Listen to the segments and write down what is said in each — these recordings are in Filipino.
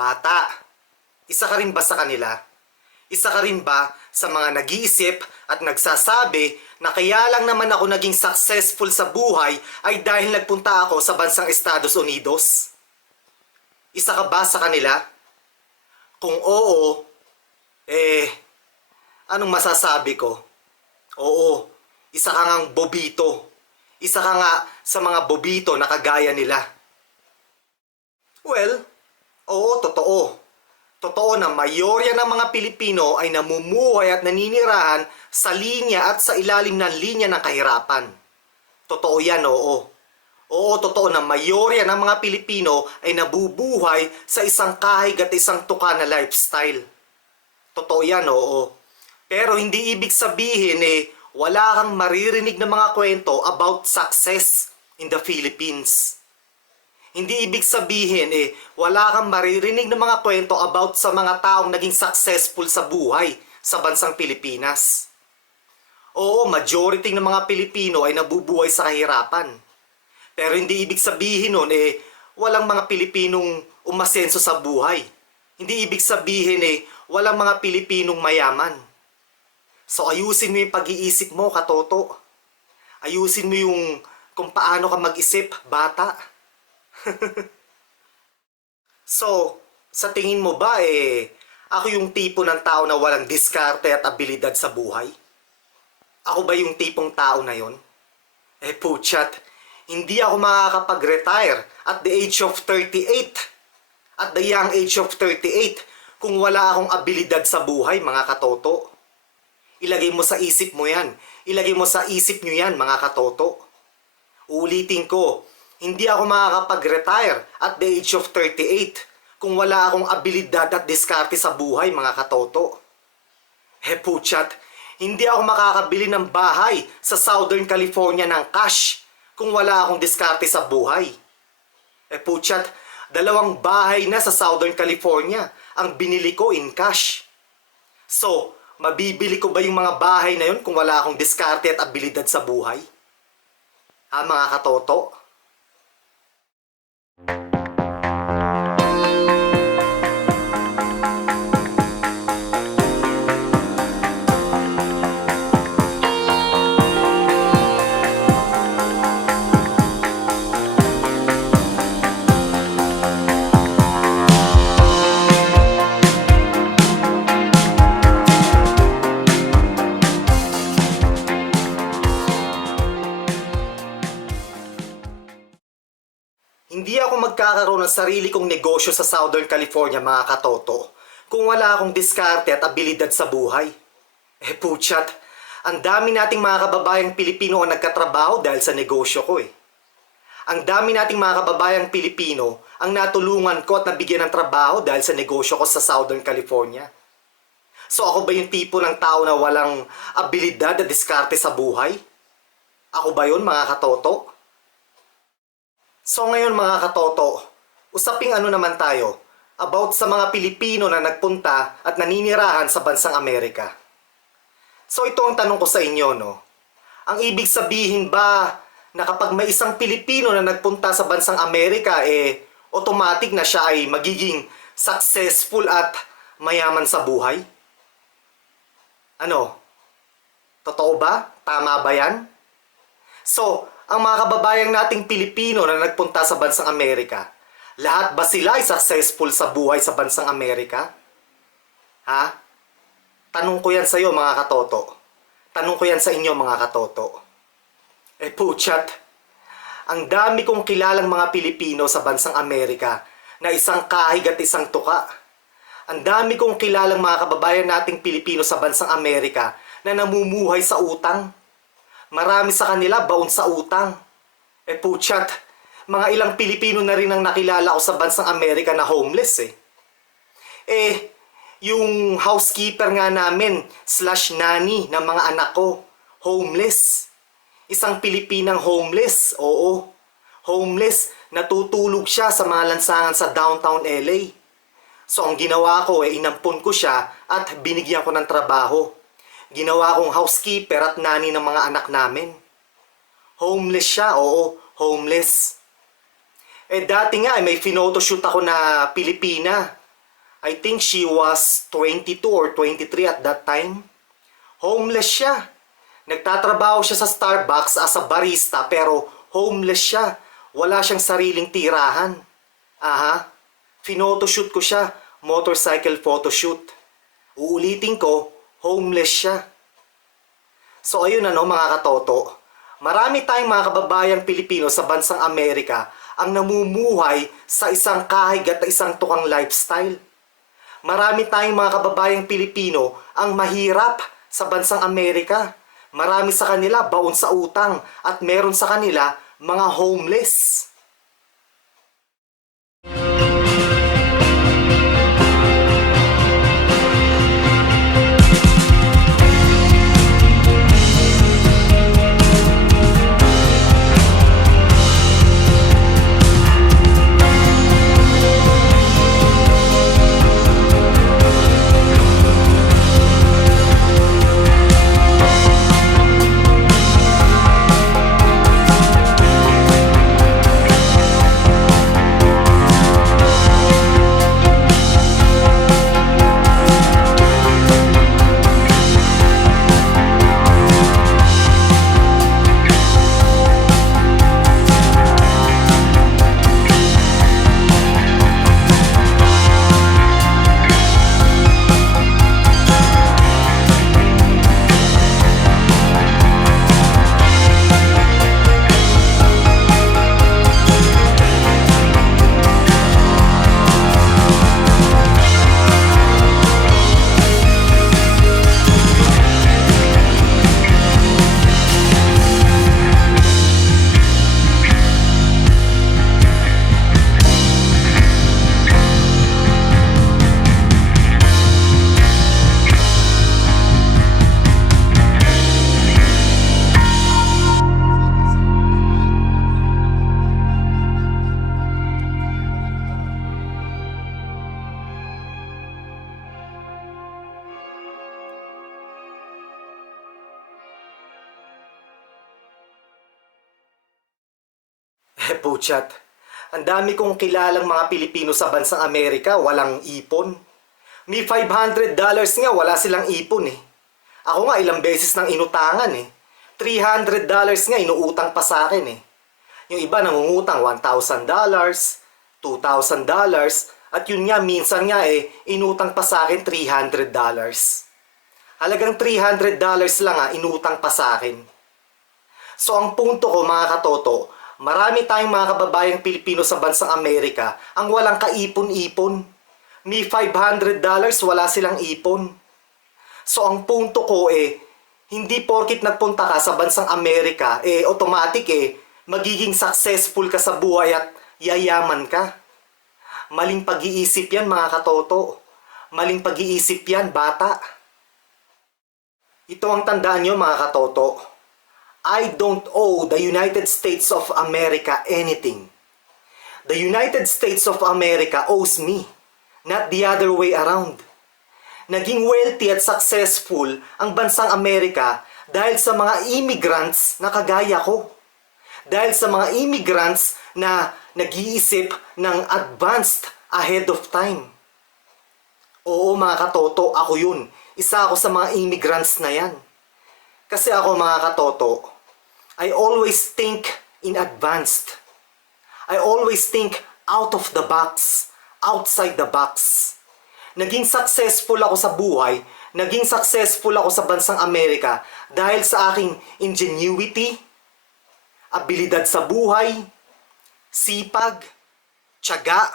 Bata, isa ka rin ba sa kanila? Isa ka rin ba sa mga nag-iisip at nagsasabi na kaya lang naman ako naging successful sa buhay ay dahil nagpunta ako sa bansang Estados Unidos? Isa ka ba sa kanila? Kung oo, anong masasabi ko? Oo, isa ka ngang bobito. Isa ka nga sa mga bobito na kagaya nila. Well, oo, totoo. Totoo na mayorya ng mga Pilipino ay namumuhay at naninirahan sa linya at sa ilalim ng linya ng kahirapan. Totoo yan, oo. Oo, totoo na mayorya ng mga Pilipino ay nabubuhay sa isang kahig at isang tuka na lifestyle. Totoo yan, oo. Pero hindi ibig sabihin wala kang maririnig ng mga kwento about success in the Philippines. Hindi ibig sabihin wala kang maririnig ng mga kwento about sa mga taong naging successful sa buhay sa bansang Pilipinas. Oo, majority ng mga Pilipino ay nabubuhay sa kahirapan. Pero hindi ibig sabihin nun walang mga Pilipinong umasenso sa buhay. Hindi ibig sabihin walang mga Pilipinong mayaman. So ayusin mo yung pag-iisip mo, katoto. Ayusin mo yung kung paano ka mag-isip, bata. So, sa tingin mo ba ako yung tipo ng tao na walang diskarte at abilidad sa buhay? Ako ba yung tipong tao na yon? Putsyat, hindi ako makakapag-retire at the age of 38. At the young age of 38 kung wala akong abilidad sa buhay, mga katoto. Ilagay mo sa isip mo yan. Ilagay mo sa isip nyo yan, mga katoto. Uulitin ko, hindi ako makakapag-retire at the age of 38 kung wala akong abilidad at diskarte sa buhay, mga katoto. Putsyat, hindi ako makakabili ng bahay sa Southern California ng cash kung wala akong diskarte sa buhay. Putsyat, 2 bahay na sa Southern California ang binili ko in cash. So, mabibili ko ba yung mga bahay na yun kung wala akong diskarte at abilidad sa buhay? Ha, mga katoto? Hindi ako magkakaroon ng sarili kong negosyo sa Southern California, mga katoto, kung wala akong diskarte at abilidad sa buhay. Putsyat, ang dami nating mga kababayang Pilipino ang nagkatrabaho dahil sa negosyo ko Ang dami nating mga kababayang Pilipino ang natulungan ko at nabigyan ng trabaho dahil sa negosyo ko sa Southern California. So ako ba yung tipo ng tao na walang abilidad at diskarte sa buhay? Ako ba yun, mga katoto? So ngayon, mga katoto, usaping ano naman tayo about sa mga Pilipino na nagpunta at naninirahan sa bansang Amerika. So ito ang tanong ko sa inyo, no? Ang ibig sabihin ba na kapag may isang Pilipino na nagpunta sa bansang Amerika, automatic na siya ay magiging successful at mayaman sa buhay? Ano? Totoo ba? Tama ba yan? So, ang mga kababayang nating Pilipino na nagpunta sa bansang Amerika, lahat ba sila ay successful sa buhay sa bansang Amerika? Ha? Tanong ko yan sa iyo, mga katoto. Tanong ko yan sa inyo, mga katoto. Putsyat, ang dami kong kilalang mga Pilipino sa bansang Amerika na isang kahig at isang tuka. Ang dami kong kilalang mga kababayan nating Pilipino sa bansang Amerika na namumuhay sa utang. Marami sa kanila baon sa utang. Putsyat, mga ilang Pilipino na rin ang nakilala ko sa bansang Amerika na homeless yung housekeeper nga namin / nanny ng mga anak ko, homeless. Isang Pilipinang homeless, oo. Homeless, natutulog siya sa mga lansangan sa downtown LA. So ang ginawa ko inampon ko siya at binigyan ko ng trabaho. Ginawa kong housekeeper at nanny ng mga anak namin. Homeless siya, oo, homeless. Dati nga may finotoshoot ako na Pilipina. I think she was 22 or 23 at that time. Homeless siya. Nagtatrabaho siya sa Starbucks as a barista pero homeless siya. Wala siyang sariling tirahan. Aha. Finotoshoot ko siya. Motorcycle photoshoot. Uulitin ko, homeless siya. So ayun mga katoto. Marami tayong mga kababayang Pilipino sa bansang Amerika ang namumuhay sa isang kahig at isang tukang lifestyle. Marami tayong mga kababayang Pilipino ang mahirap sa bansang Amerika. Marami sa kanila baon sa utang at meron sa kanila mga homeless. Puchat, ang dami kong kilalang mga Pilipino sa bansang Amerika, walang ipon. May $500 nga, wala silang ipon eh. Ako nga ilang beses nang inutangan eh. $300 nga, inuutang pa sa akin eh. Yung iba nangungutang $1,000, $2,000, at yun nga, minsan nga eh, inutang pa sa akin $300. Halagang $300 lang inutang pa sa akin. So ang punto ko mga katoto, marami tayong mga kababayang Pilipino sa bansang Amerika ang walang kaipon-ipon. May $500, wala silang ipon. So ang punto ko hindi porkit nagpunta ka sa bansang Amerika, automatic magiging successful ka sa buhay at yayaman ka. Maling pag-iisip yan mga katoto. Maling pag-iisip yan bata. Ito ang tandaan nyo mga katoto. I don't owe the United States of America anything. The United States of America owes me, not the other way around. Naging wealthy at successful ang bansang Amerika dahil sa mga immigrants na kagaya ko. Dahil sa mga immigrants na nag-iisip ng advanced ahead of time. Oo mga katoto, ako yun. Isa ako sa mga immigrants na yan. Kasi ako mga katoto, I always think in advanced. I always think out of the box, outside the box. Naging successful ako sa buhay, naging successful ako sa bansang Amerika dahil sa aking ingenuity, abilidad sa buhay, sipag, tiyaga,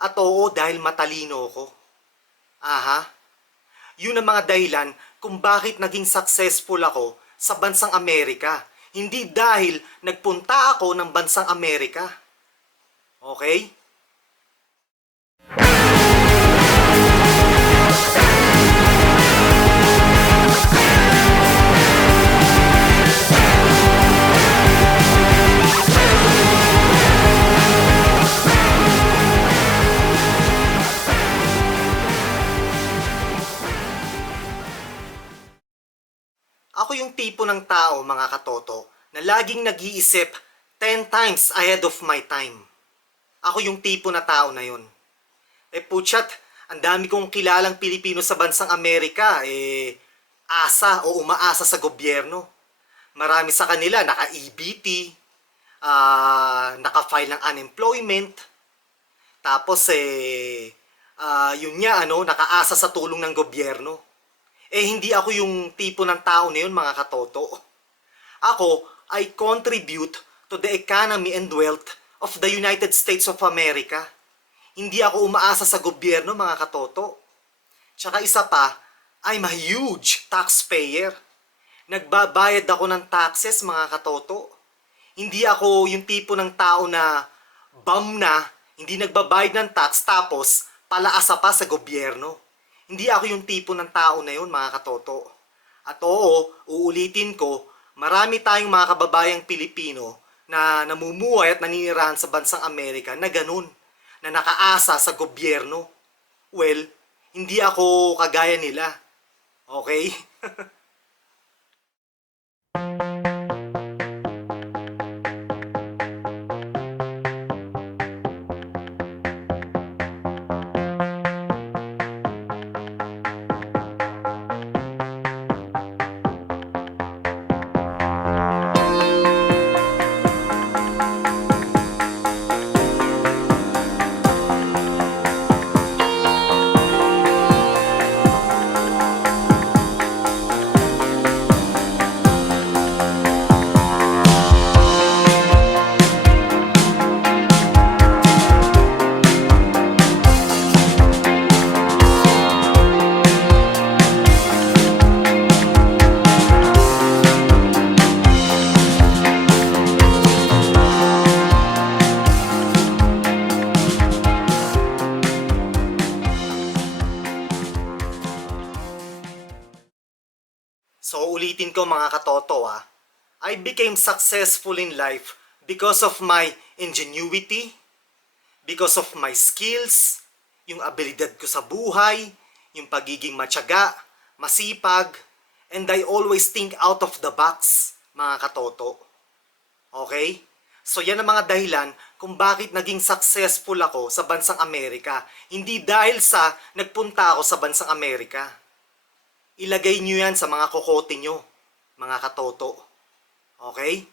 at oo dahil matalino ko. Aha. Yun ang mga dahilan kung bakit naging successful ako sa bansang Amerika. Hindi dahil nagpunta ako ng bansang Amerika. Okay? Ako yung tipo ng tao, mga katoto, na laging nag-iisip 10 times ahead of my time. Ako yung tipo na tao na yun. Putsyat, Ang dami kong kilalang Pilipino sa bansang Amerika, asa o umaasa sa gobyerno. Marami sa kanila naka-EBT, naka-file ng unemployment, tapos yun nga, nakaasa sa tulong ng gobyerno. Hindi ako yung tipo ng tao na yun, mga katoto. Ako, I contribute to the economy and wealth of the United States of America. Hindi ako umaasa sa gobyerno, mga katoto. Tsaka isa pa, I'm a huge taxpayer. Nagbabayad ako ng taxes, mga katoto. Hindi ako yung tipo ng tao na hindi nagbabayad ng tax tapos palaasa pa sa gobyerno. Hindi ako yung tipo ng tao na yun, mga katoto. At oo, uulitin ko, marami tayong mga kababayang Pilipino na namumuhay at naninirahan sa bansang Amerika na ganun, na nakaasa sa gobyerno. Well, hindi ako kagaya nila. Okay? So ulitin ko, mga katoto, I became successful in life because of my ingenuity, because of my skills, yung abilidad ko sa buhay, yung pagiging matyaga, masipag, and I always think out of the box, mga katoto. Okay? So yan ang mga dahilan kung bakit naging successful ako sa bansang Amerika. Hindi dahil sa nagpunta ako sa bansang Amerika. Ilagay nyo yan sa mga kokote nyo, mga katoto. Okay?